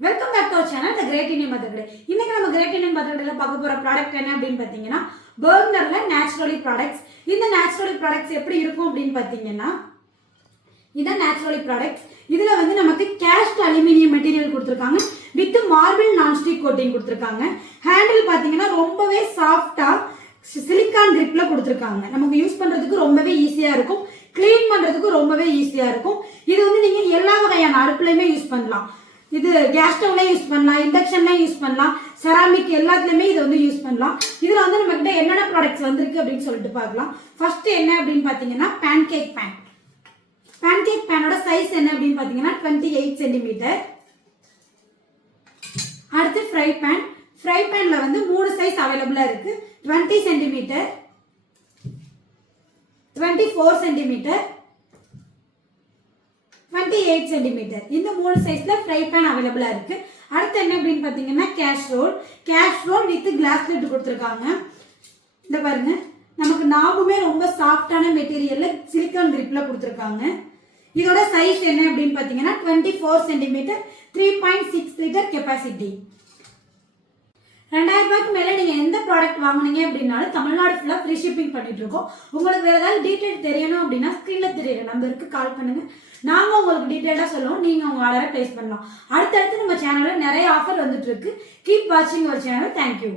Welcome back to our channel the great Indian mother. இன்னைக்கு நம்ம great Indian மதர்ல பார்க்க போற ப்ராடக்ட் என்ன அப்படின்னு பாத்தீங்கன்னா பர்கனர்ல நேச்சுரலி ப்ராடக்ட்ஸ். இந்த நேச்சுரலி ப்ராடக்ட்ஸ் எப்படி இருக்கும் அப்படின்னு பாத்தீங்கன்னா இதான் நேச்சுரலி ப்ராடக்ட்ஸ். இதுல வந்து நமக்கு கேஸ்ட் அலுமினியம் மெட்டீரியல் கொடுத்துருக்காங்க வித் மார்பிள் நான்ஸ்டிக் கோட்டிங் கொடுத்துருக்காங்க. ஹேண்டில் பாத்தீங்கன்னா ரொம்பவே சாஃப்டா சிலிக்கான் கிரிப்ல கொடுத்துருக்காங்க. நமக்கு யூஸ் பண்றதுக்கு ரொம்பவே ஈஸியா இருக்கும், கிளீன் பண்றதுக்கு ரொம்பவே ஈஸியா இருக்கும். இது வந்து நீங்க எல்லா வகையான அடுப்புலையுமே யூஸ் பண்ணலாம். இது கேஸ் ஸ்டவ்ல யூஸ் பண்ணலாம், இண்டக்ஷன்ல யூஸ் பண்ணலாம், செராமிக் எல்லாத்துலயுமே இதை வந்து யூஸ் பண்ணலாம். இதுல வந்து நம்ம கிட்ட என்னென்ன ப்ராடக்ட்ஸ் வந்திருக்கு அப்படின்னு சொல்லிட்டு பார்க்கலாம். ஃபர்ஸ்ட் என்ன அப்படின்னு பாத்தீங்கன்னா பேன்கேக் பேன். பேன்கேக் பேனோட சைஸ் என்ன அப்படின்னு பாத்தீங்கன்னா 28 சென்டிமீட்டர். அடுத்து ஃப்ரை பேன். ஃப்ரை பேன்ல வந்து 3 சைஸ் அவைலபிளா இருக்கு. 20 சென்டிமீட்டர், 24 சென்டிமீட்டர், 28 சென்டிமீட்டர். இந்த 3 சைஸ்ல ஃப்ரை பேன் அவைலபிளா இருக்கு. அடுத்து என்ன அப்படின்னு பாத்தீங்கன்னா casserole. Casserole with glass lid கொடுத்துருக்காங்க. இந்த பாருங்க, நமக்கு நாபுமே ரொம்ப சாஃப்டான மெட்டீரியல்ல சிலிக்கான் கிரிப்ல கொடுத்துருக்காங்க. இதோட சைஸ் என்ன அப்படின்னு பாத்தீங்கன்னா 24 சென்டிமீட்டர், 3.6 லிட்டர் கெப்பாசிட்டி. 2000 ரூபாய்க்கு மேல நீங்க எந்த ப்ராடக்ட் வாங்குனீங்க அப்படின்னாலும் தமிழ்நாடு ஃபுல்லா ஃப்ரீ ஷிப்பிங் பண்ணிட்டு இருக்கோம். உங்களுக்கு வேற ஏதாவது டீடைல் தெரியணும் அப்படின்னா ஸ்கிரீன்ல தெரியற நம்பருக்கு கால் பண்ணுங்க. நாங்க உங்களுக்கு டீடைலா சொல்லுவோம், நீங்க உங்க ஆர்டரை பிளேஸ் பண்ணலாம். அடுத்தடுத்து நம்ம சேனல்ல நிறைய ஆஃபர் வந்துட்டு இருக்கு. கீப் வாட்சிங் அவர் சேனல். தேங்க்யூ.